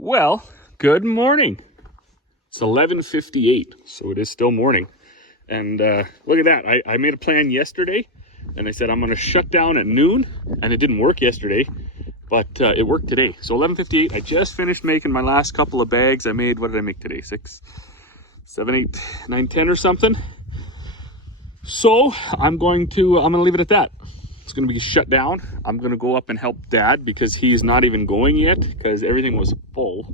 Well, good morning. It's 11:58, so it is still morning. And look at that. I made a plan yesterday, and I said I'm going to shut down at noon, and it didn't work yesterday, but it worked today. So 11:58, I just finished making my last couple of bags. I made, what did I make today? 6, 7, 8, 9, 10 or something. So I'm going to leave it at that. It's going to be shut down. I'm going to go up and help Dad because he's not even going yet because everything was full.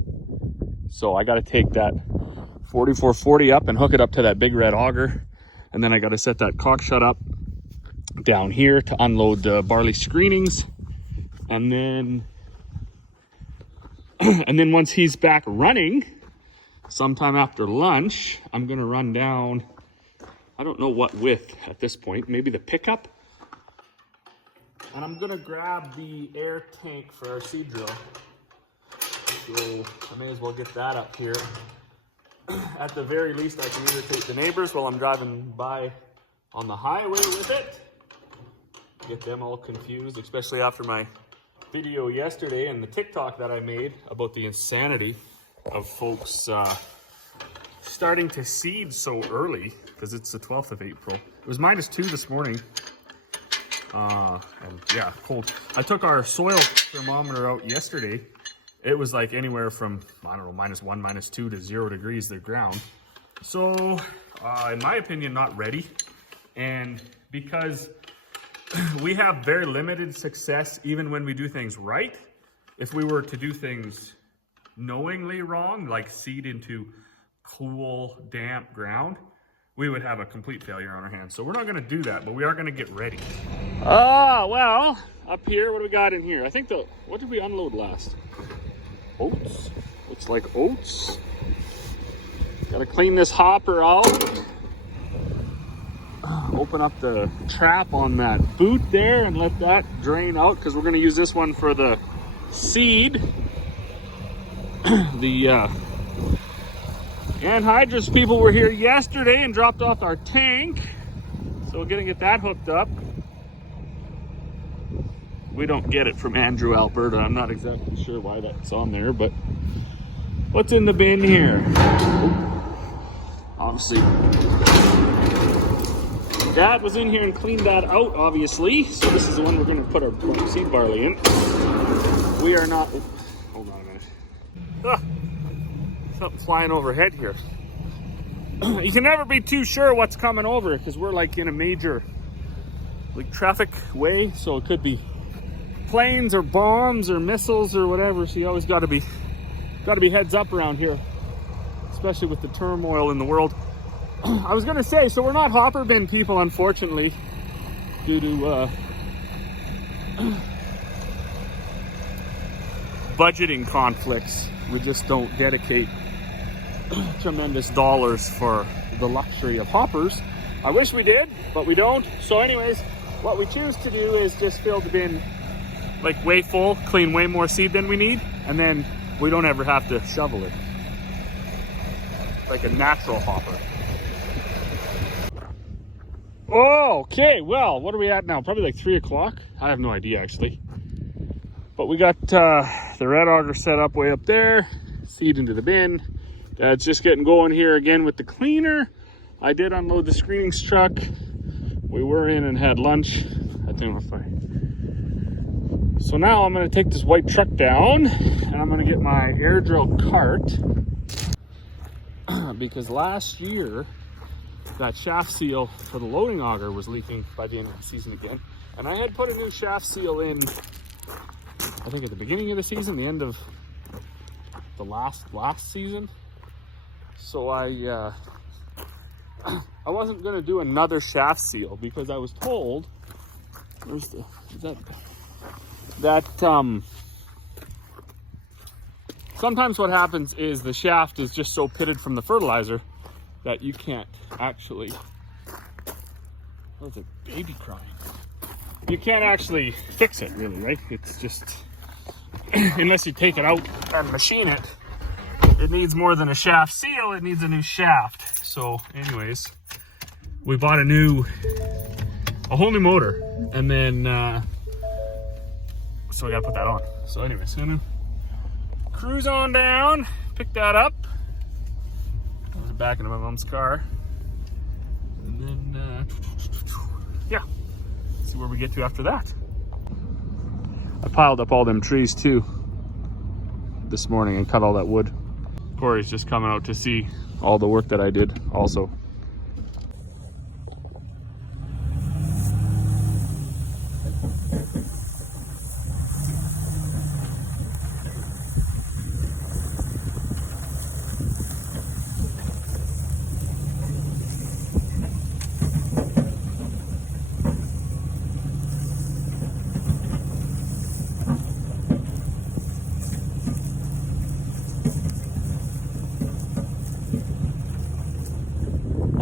So I got to take that 4440 up and hook it up to that big red auger. And then I got to set that cock shut up down here to unload the barley screenings. And then once he's back running, sometime after lunch, I'm going to run down, I don't know what width at this point, maybe the pickup. And I'm gonna grab the air tank for our seed drill. So I may as well get that up here. At the very least, I can irritate the neighbors while I'm driving by on the highway with it. Get them all confused, especially after my video yesterday and the TikTok that I made about the insanity of folks starting to seed so early, because it's the 12th of April. It was -2 this morning. And yeah, cold. I took our soil thermometer out yesterday. It was like anywhere from, I don't know, -1, -2 to 0 degrees the ground. So, in my opinion, not ready. And because we have very limited success even when we do things right, if we were to do things knowingly wrong, like seed into cool, damp ground, we would have a complete failure on our hands. So we're not going to do that, but we are going to get ready. Well, up here, what do we got in here? I think what did we unload last? Oats. Looks like oats. Got to clean this hopper out. Open up the trap on that boot there and let that drain out, because we're going to use this one for the seed. The anhydrous people were here yesterday and dropped off our tank, so we're gonna get that hooked up. We don't get it from Andrew, Alberta. I'm not exactly sure why that's on there, but what's in the bin here? Obviously, Dad was in here and cleaned that out, obviously. So this is the one we're gonna put our seed barley in. We are not, hold on a minute. Something flying overhead here. You can never be too sure what's coming over because we're like in a major traffic way, so it could be planes or bombs or missiles or whatever. So you always got to be heads up around here, especially with the turmoil in the world. I was gonna say, so we're not hopper bin people, unfortunately, due to budgeting conflicts. We just don't dedicate tremendous dollars for the luxury of hoppers. I wish we did, but we don't. So anyways, what we choose to do is just fill the bin like way full, clean way more seed than we need, and then we don't ever have to shovel it. Like a natural hopper. Oh, okay, well, what are we at now? Probably like 3 o'clock? I have no idea, actually. But we got the red auger set up way up there, seed into the bin. Dad's just getting going here again with the cleaner. I did unload the screenings truck. We were in and had lunch. I don't know if So now I'm gonna take this white truck down and I'm gonna get my air drill cart because last year that shaft seal for the loading auger was leaking by the end of the season again. And I had put a new shaft seal in, I think at the beginning of the season, the end of the last season. So I wasn't gonna do another shaft seal because I was told that sometimes what happens is the shaft is just so pitted from the fertilizer that you can't actually, there's a baby crying. You can't actually fix it really, right? It's just, unless you take it out and machine it, it needs more than a shaft seal, it needs a new shaft. So anyways, we bought a whole new motor, and then, so I gotta put that on. So anyways, I'm gonna cruise on down, pick that up. On the back of my mom's car. And then, yeah, see where we get to after that. I piled up all them trees too this morning and cut all that wood. Corey's just coming out to see all the work that I did also.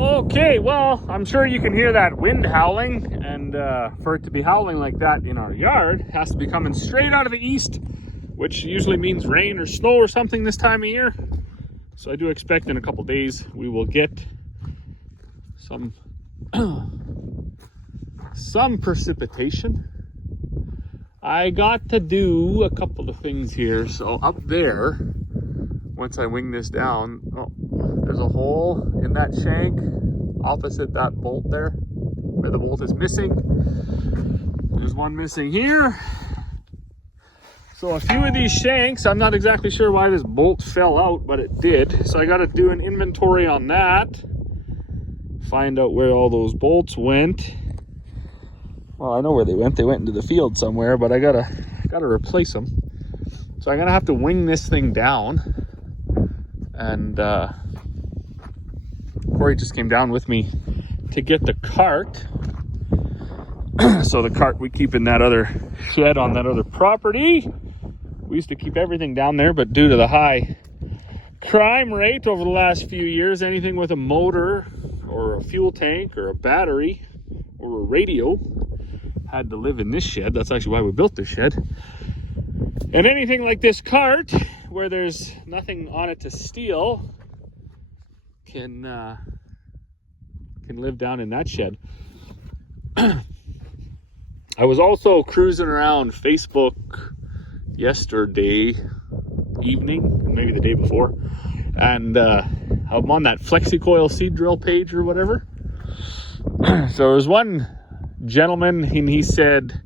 Okay, well, I'm sure you can hear that wind howling, and for it to be howling like that in our yard, it has to be coming straight out of the east, which usually means rain or snow or something this time of year. So I do expect in a couple days we will get some some precipitation. I got to do a couple of things here. So up there, once I wing this down, oh, there's a hole in that shank opposite that bolt there, where the bolt is missing. There's one missing here. So a few of these shanks, I'm not exactly sure why this bolt fell out, but it did. So I got to do an inventory on that, find out where all those bolts went. Well, I know where they went. They went into the field somewhere, but I gotta replace them. So I'm gonna have to wing this thing down, and Corey just came down with me to get the cart. So the cart we keep in that other shed on that other property. We used to keep everything down there, but due to the high crime rate over the last few years, anything with a motor or a fuel tank or a battery or a radio had to live in this shed. That's actually why we built this shed. And anything like this cart, where there's nothing on it to steal, can live down in that shed. I was also cruising around Facebook yesterday evening, maybe the day before, and I'm on that FlexiCoil seed drill page or whatever. So there was one gentleman, and he said,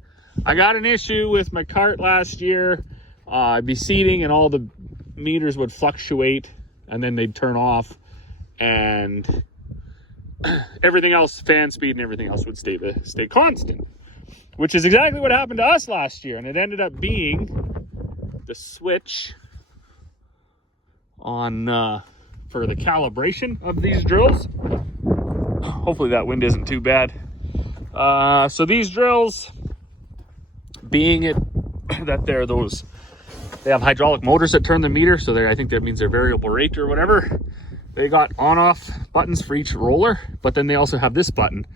I got an issue with my cart last year. I'd be seeding and all the meters would fluctuate and then they'd turn off, and everything else, fan speed and everything else, would stay constant, which is exactly what happened to us last year. And it ended up being the switch on for the calibration of these drills. Hopefully that wind isn't too bad. So these drills, being it that they have hydraulic motors that turn the meter, so I think that means they're variable rate or whatever. They got on-off buttons for each roller, but then they also have this button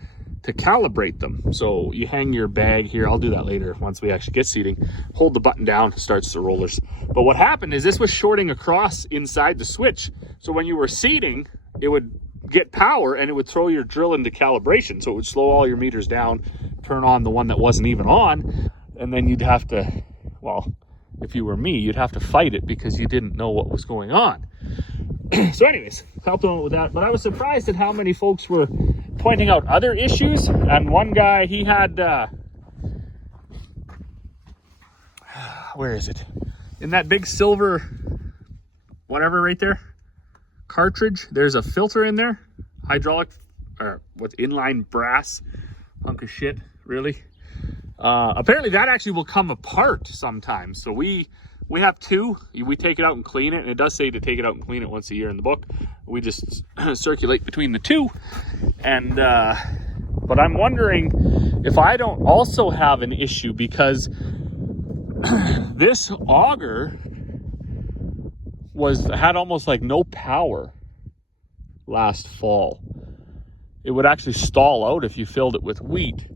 to calibrate them. So you hang your bag here. I'll do that later once we actually get seating. Hold the button down, starts the rollers. But what happened is this was shorting across inside the switch. So when you were seating, it would get power and it would throw your drill into calibration. So it would slow all your meters down, turn on the one that wasn't even on, and then you'd have to, well, if you were me, you'd have to fight it because you didn't know what was going on. So anyways, helped them with that. But I was surprised at how many folks were pointing out other issues. And one guy, he had, where is it? In that big silver, whatever right there, cartridge, there's a filter in there, hydraulic, or what's inline brass, hunk of shit, really. Apparently that actually will come apart sometimes. So we have two. We take it out and clean it, and it does say to take it out and clean it once a year in the book. We just circulate between the two. And but I'm wondering if I don't also have an issue, because this auger had almost like no power last fall. It would actually stall out if you filled it with wheat,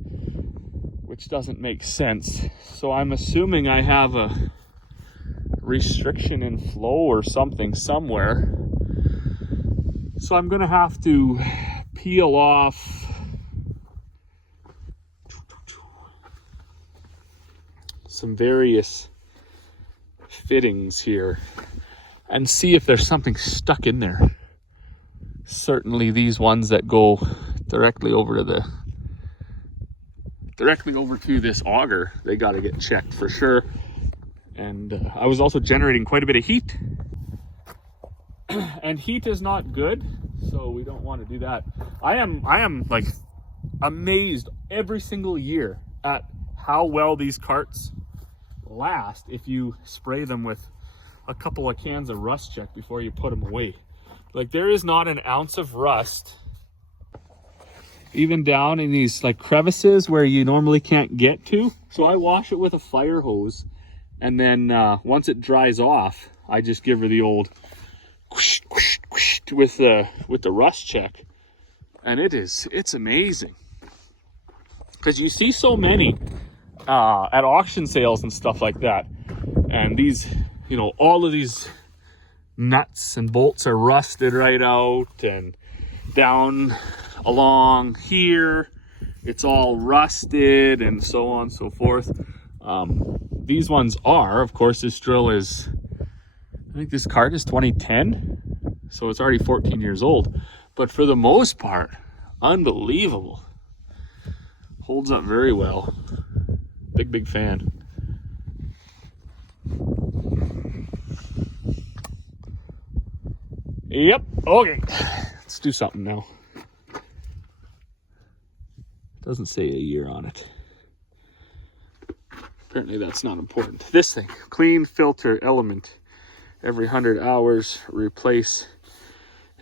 which doesn't make sense. So I'm assuming I have a restriction in flow or something somewhere. So I'm gonna have to peel off some various fittings here and see if there's something stuck in there. Certainly these ones that go directly over to this auger, they got to get checked for sure. And I was also generating quite a bit of heat, and heat is not good, so we don't want to do that. I am like amazed every single year at how well these carts last if you spray them with a couple of cans of rust check before you put them away. Like, there is not an ounce of rust even down in these like crevices where you normally can't get to. So I wash it with a fire hose, and then once it dries off, I just give her the old whoosh, whoosh, whoosh with the rust check, and it's amazing, because you see so many at auction sales and stuff like that, and these, you know, all of these nuts and bolts are rusted right out, and down along here it's all rusted, and so on and so forth. These ones are, of course, this drill is, I think this cart is 2010, so it's already 14 years old, but for the most part, unbelievable. Holds up very well. Big fan. Yep, okay, let's do something now. Doesn't say a year on it. Apparently that's not important. This thing, clean filter element every 100 hours, replace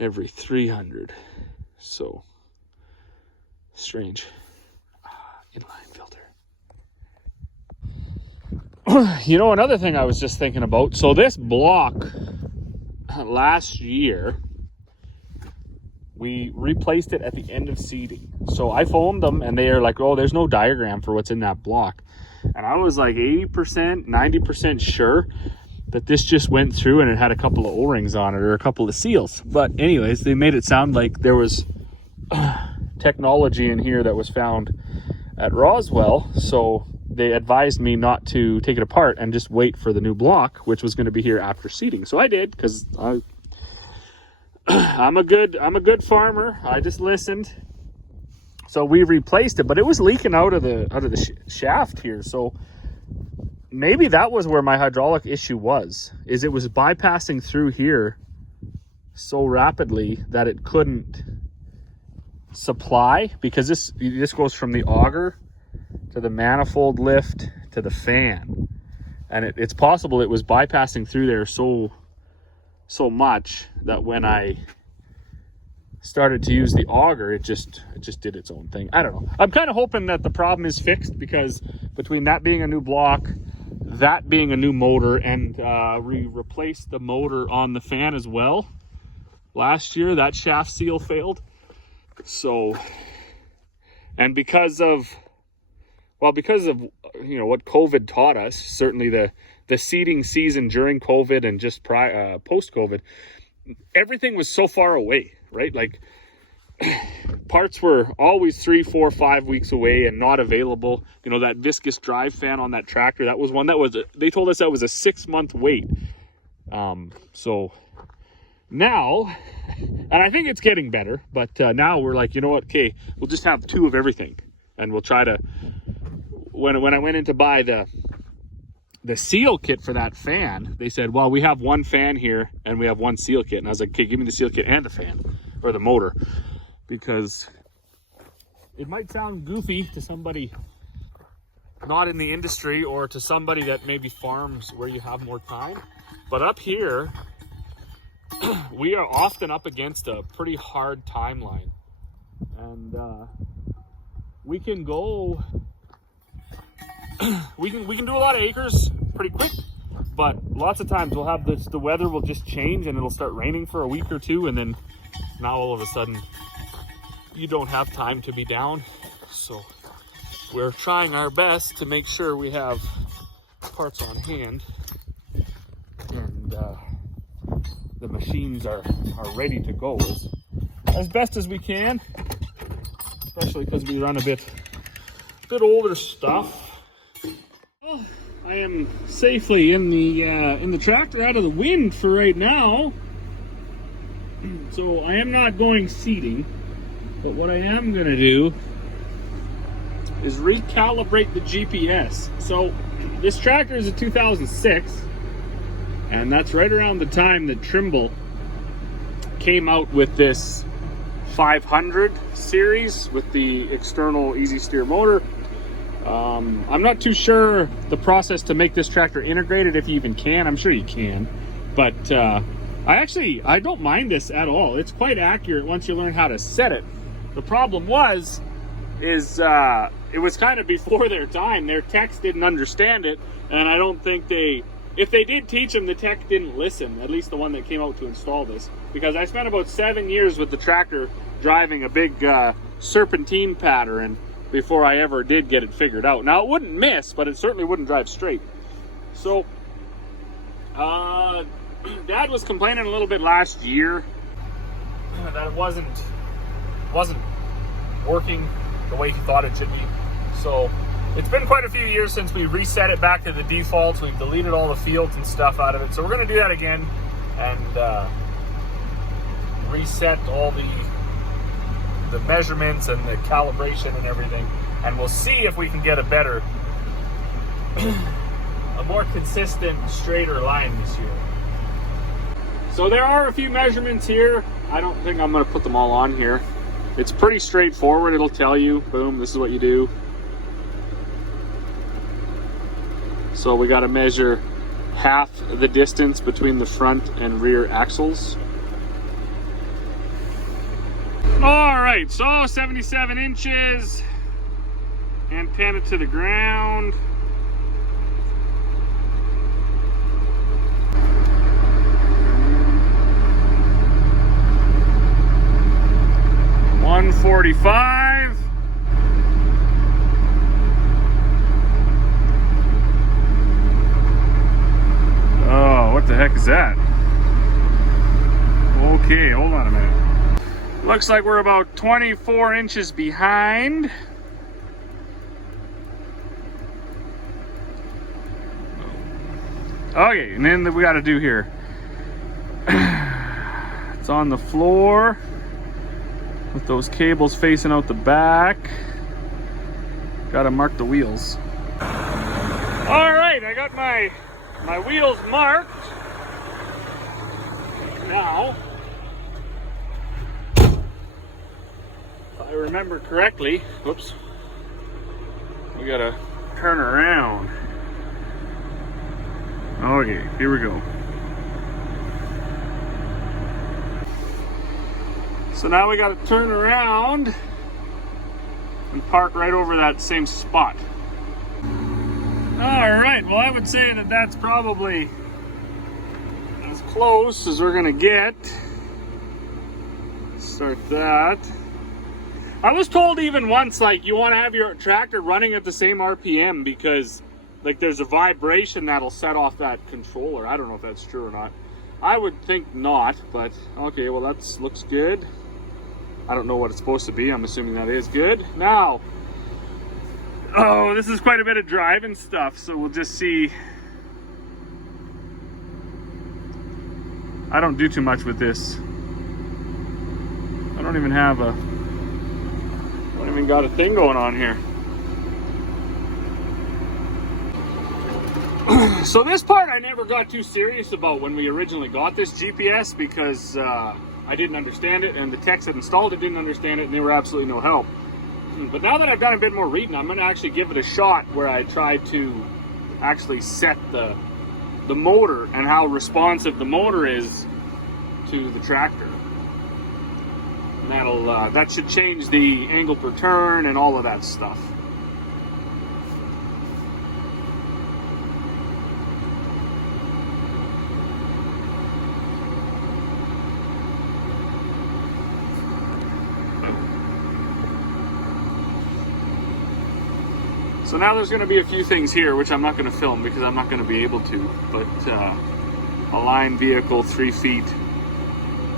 every 300. So strange. Inline filter. You know, another thing I was just thinking about, so this block last year, we replaced it at the end of seeding. So I phoned them, and they are like, oh, there's no diagram for what's in that block. And I was like 80%, 90% sure that this just went through and it had a couple of O-rings on it, or a couple of seals. But anyways, they made it sound like there was technology in here that was found at Roswell. So they advised me not to take it apart and just wait for the new block, which was going to be here after seeding. So I did, because I'm a good farmer. I just listened. So we replaced it, but it was leaking out of the shaft here. So maybe that was where my hydraulic issue was. Is it was bypassing through here so rapidly that it couldn't supply, because this goes from the auger to the manifold lift to the fan, and it's possible it was bypassing through there so much that when I started to use the auger, it just did its own thing. I don't know. I'm kind of hoping that the problem is fixed, because between that being a new block, that being a new motor, and we replaced the motor on the fan as well last year, that shaft seal failed. So, and because of you know what COVID taught us, certainly the seeding season during COVID and just post COVID, everything was so far away, right? Like, parts were always 3, 4, 5 weeks away and not available. You know, that viscous drive fan on that tractor, that was one that was, they told us that was a 6-month wait. So now, and I think it's getting better, but now we're like, you know what, okay, we'll just have 2 of everything, and we'll try to, when I went in to buy the seal kit for that fan, they said, well, we have 1 fan here and we have 1 seal kit. And I was like, okay, give me the seal kit and the fan, or the motor, because it might sound goofy to somebody not in the industry, or to somebody that maybe farms where you have more time, but up here we are often up against a pretty hard timeline, and we can go we can do a lot of acres pretty quick, but lots of times we'll have the weather will just change, and it'll start raining for a week or 2, and then now all of a sudden you don't have time to be down. So we're trying our best to make sure we have parts on hand, and the machines are ready to go as best as we can, especially because we run a bit older stuff. I am safely in the tractor out of the wind for right now. So I am not going seating, but what I am going to do is recalibrate the GPS. So this tractor is a 2006, and that's right around the time that Trimble came out with this 500 series with the external easy steer motor. I'm not too sure the process to make this tractor integrated, if you even can. I'm sure you can, but I don't mind this at all. It's quite accurate once you learn how to set it. The problem is it was kind of before their time. Their techs didn't understand it, and I don't think if they did teach them, the tech didn't listen, at least the one that came out to install this, because I spent about 7 years with the tractor driving a big serpentine pattern before I ever did get it figured out. Now, it wouldn't miss, but it certainly wouldn't drive straight. So Dad was complaining a little bit last year that it wasn't working the way he thought it should be. So it's been quite a few years since we reset it back to the defaults. We've deleted all the fields and stuff out of it. So we're going to do that again and reset all the measurements and the calibration and everything. And we'll see if we can get a better, a more consistent, straighter line this year. So there are a few measurements here. I don't think I'm going to put them all on here. It's pretty straightforward. It'll tell you, boom, this is what you do. So we got to measure half the distance between the front and rear axles. All right, so 77 inches, antenna to the ground. $145. Oh, what the heck is that? Okay, hold on a minute. Looks like we're about 24 inches behind. Okay, and then we got to do here. It's on the floor with those cables facing out the back. Got to mark the wheels. All right, I got my wheels marked. Now, if I remember correctly, whoops, we gotta turn around. Okay, here we go. So now we gotta turn around and park right over that same spot. All right, well, I would say that that's probably as close as we're gonna get. Start that. I was told even once, like, you want to have your tractor running at the same RPM because, like, there's a vibration that'll set off that controller. I don't know if that's true or not. I would think not, but okay, well, that looks good. I don't know what it's supposed to be. I'm assuming that is good. Now, oh, this is quite a bit of driving stuff, so we'll just see. I don't do too much with this. I don't even have a, I don't even got a thing going on here. So this part I never got too serious about when we originally got this GPS because I didn't understand it, and the techs that installed it didn't understand it, and they were absolutely no help. But now that I've done a bit more reading, I'm going to actually give it a shot where I try to actually set the motor and how responsive the motor is to the tractor. And that should change the angle per turn and all of that stuff. So now there's going to be a few things here which I'm not going to film because I'm not going to be able to, but align vehicle 3 feet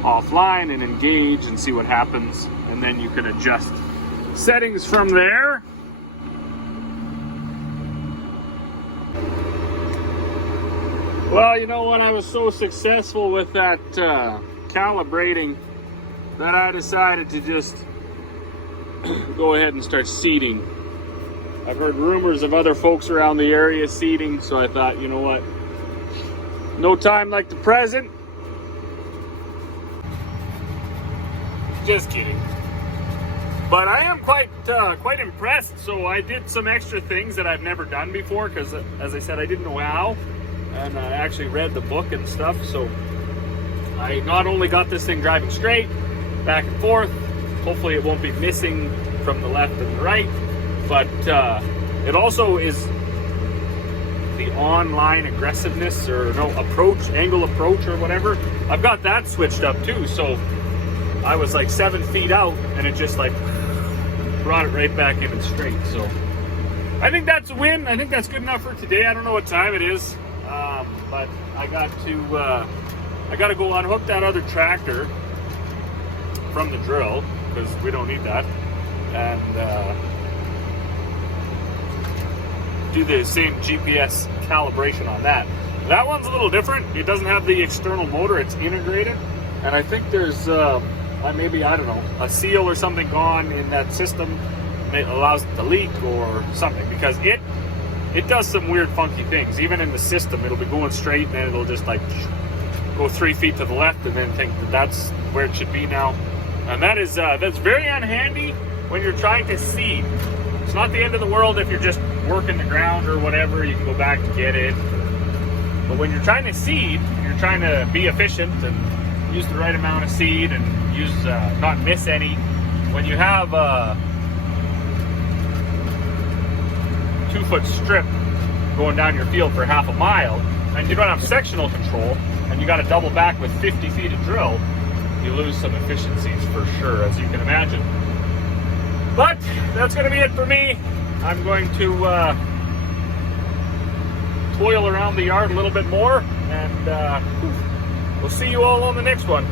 offline and engage and see what happens, and then you can adjust settings from there. Well, you know what? I was so successful with that calibrating that I decided to just go ahead and start seeding. I've heard rumors of other folks around the area seeding, so I thought, you know what? No time like the present. Just kidding. But I am quite impressed. So I did some extra things that I've never done before because, as I said, I didn't know how. And I actually read the book and stuff. So I not only got this thing driving straight, back and forth. Hopefully it won't be missing from the left and the right. But it also is the online aggressiveness or no approach, angle approach or whatever. I've got that switched up too. So I was like 7 feet out and it just like brought it right back in and straight. So I think that's a win. I think that's good enough for today. I don't know what time it is, but I got to go unhook that other tractor from the drill because we don't need that, and do the same GPS calibration on that. That one's a little different. It doesn't have the external motor. It's integrated, and I think there's maybe, I don't know, a seal or something gone in that system that allows it to leak or something, because it does some weird funky things. Even in the system, it'll be going straight and then it'll just like go 3 feet to the left and then think that that's where it should be now. And that's very unhandy when you're trying to seed. It's not the end of the world if you're just working the ground or whatever. You can go back and get it. But when you're trying to seed, you're trying to be efficient and use the right amount of seed and use not miss any. When you have a 2-foot strip going down your field for half a mile and you don't have sectional control and you got to double back with 50 feet of drill, you lose some efficiencies for sure, as you can imagine. But that's going to be it for me. I'm going to toil around the yard a little bit more, and we'll see you all on the next one.